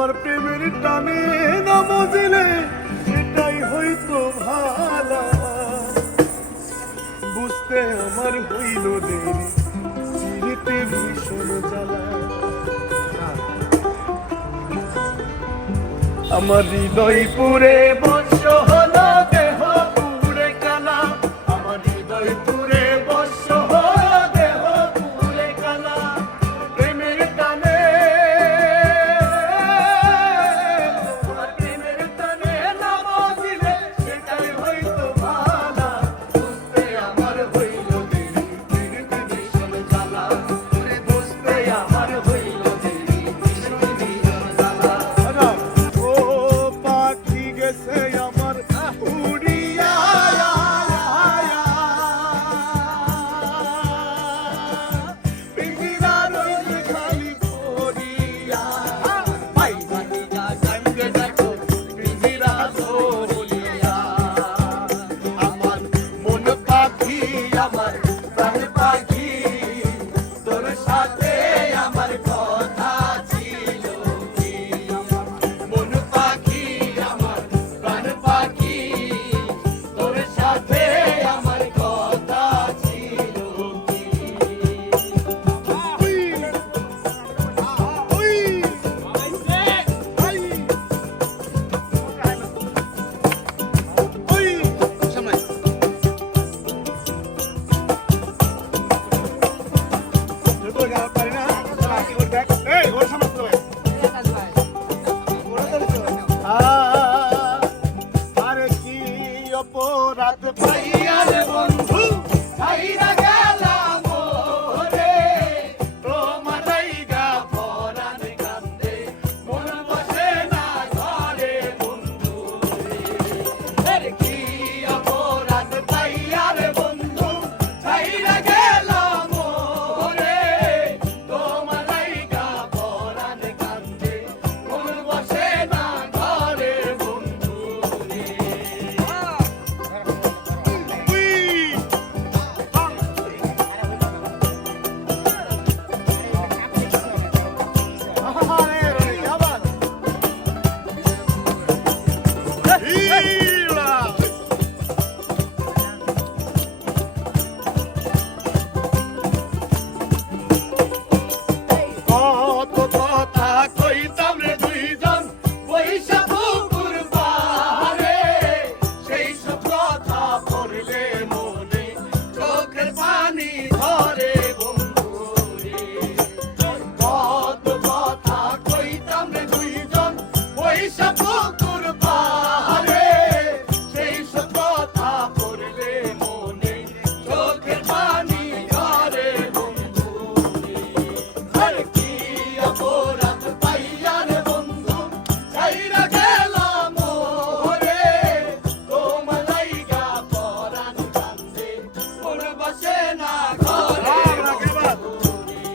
আমার প্রেমের টানে না বুঝলে সেটাই হয়তো ভালা, বুঝতে আমার হইল দেরি, চিনিতে ভীষণ জ্বালা। আমার হৃদয় পুরে বর্ষ হলো, দেহ পুরে কালা। আমার হৃদয় পুরে বর্ষ হলো, দেহ পুরে কালা। প্রেমের টানে, প্রেমের টানে না বুঝলে সেটাই হয়তো ভালা, বুঝতে আমার হইল দেরি, চিনিতে ভীষণ জ্বালা। বুঝতে আমার হইল দেরি, চিনিতে ভীষণ জ্বালা। ও পাখি গেছে আমার উড়িয়া, পিঞ্জিরা রইল খালি পড়িয়া। কান্দে দেখো পিঞ্জিরা বলিয়া। আমার মন পাখি, আমার প্রাণ পাখি, তোর সাথে আমার কথা ছিল কি? মন পাখি, আমার প্রাণ পাখি, তোর সাথে আমার কথা ছিল কি? আরে কি অপরাধ পাইয়ার বন্ধু, ছাইরা গেলাম ওরে। তোমার লাইগা পরাণ কান্দে, মন বসে না ঘরে বন্ধু রে। আরে কি অপরাধ পাইয়ার বন্ধু, ছাইরা গেলাম ওরে। তোমার লাইগা পরাণ কান্দে, মন বসে না ঘরে বন্ধু রে। কত কথা কইতাম রে দুইজন পয়সা পুকুর পাহাড়ে, সেই সব কথা পড়লে মনে চোখের পানি ধরে বন্ধু রে। কত কথা কইতাম রে দুইজন পয়সা পুকুর পাহাড়ে, সেই সব কথা পড়লে মনে চোখের পানি ধরে বন্ধু রে। আরে কি অপরাধ পাইয়ার বন্ধু, ছাইরা গেলাম ওরে। তোমার লাইগা পরাণ কান্দে, মন বসে না ঘরে বন্ধু রে।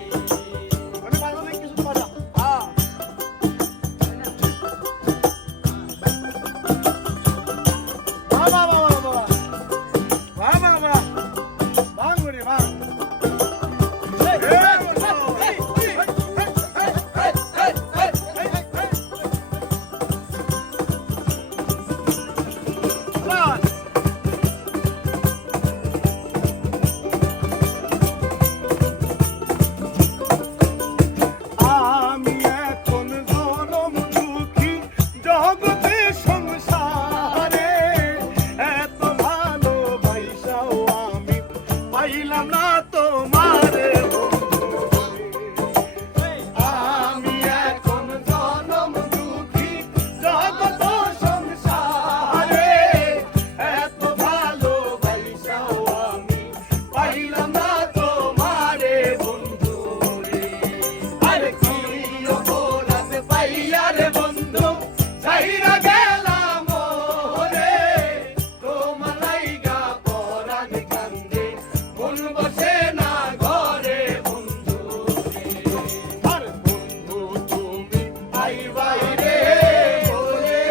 আমি এখন জনম দুঃখী জগতে সংসারে, এত ভালোবাসাও আমি পাইলাম না তোমারে বন্ধু রে। আমি এখন জনম দুঃখী জগত সংসারে, এত ভালোবাসাও আমি পাইলাম না তোমারে বন্ধু রে। আরে কি অপরাধ পাইয়ার বন্ধু, ছাইরা গেলাম ওরে। তোমার লাইগা পরাণ কান্দে, মন বসে না ঘরে বন্ধু রে। আর বন্ধু তুমি আইবাই রে ওরে,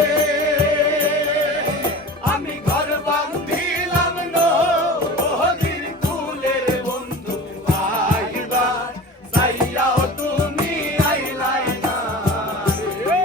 আমি ঘর বান্ধিলাম নদীর কূলে বন্ধু। আইবার চাইয়াও তুমি আইলাই না রে।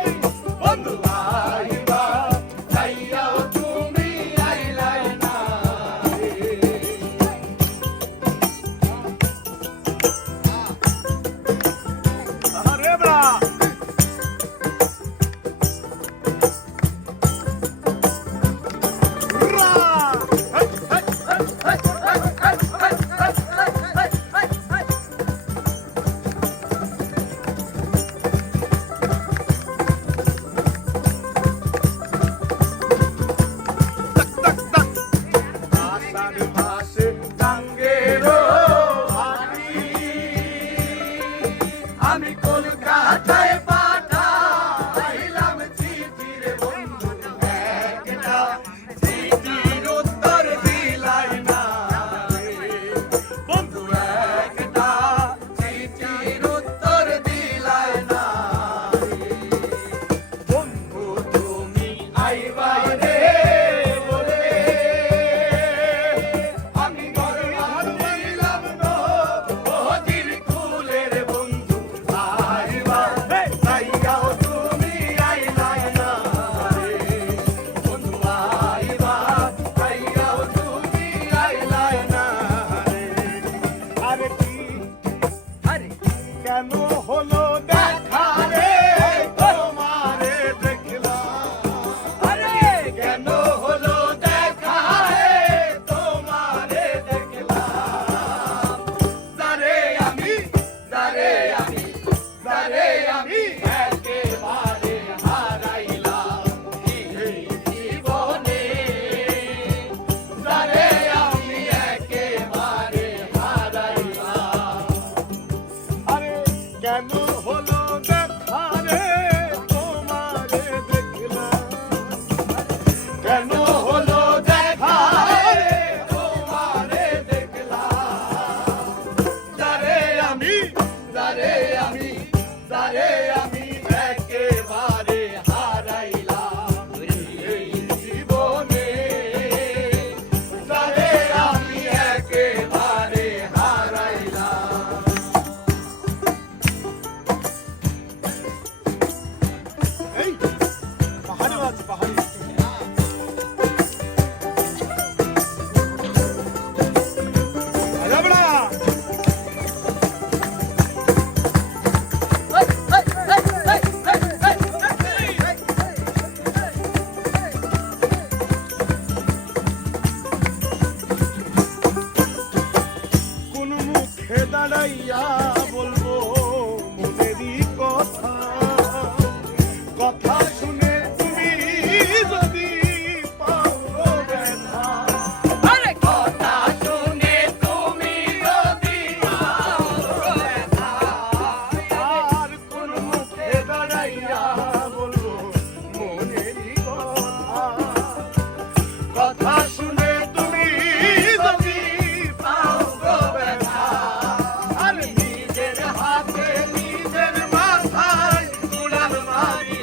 বুঝাইয়া বলবো মনেরই কথা। কথা শুনে তুমি যদি পাও গো ব্যথা, আর নিজের হাতে নিজের মাথায় উড়াল মারি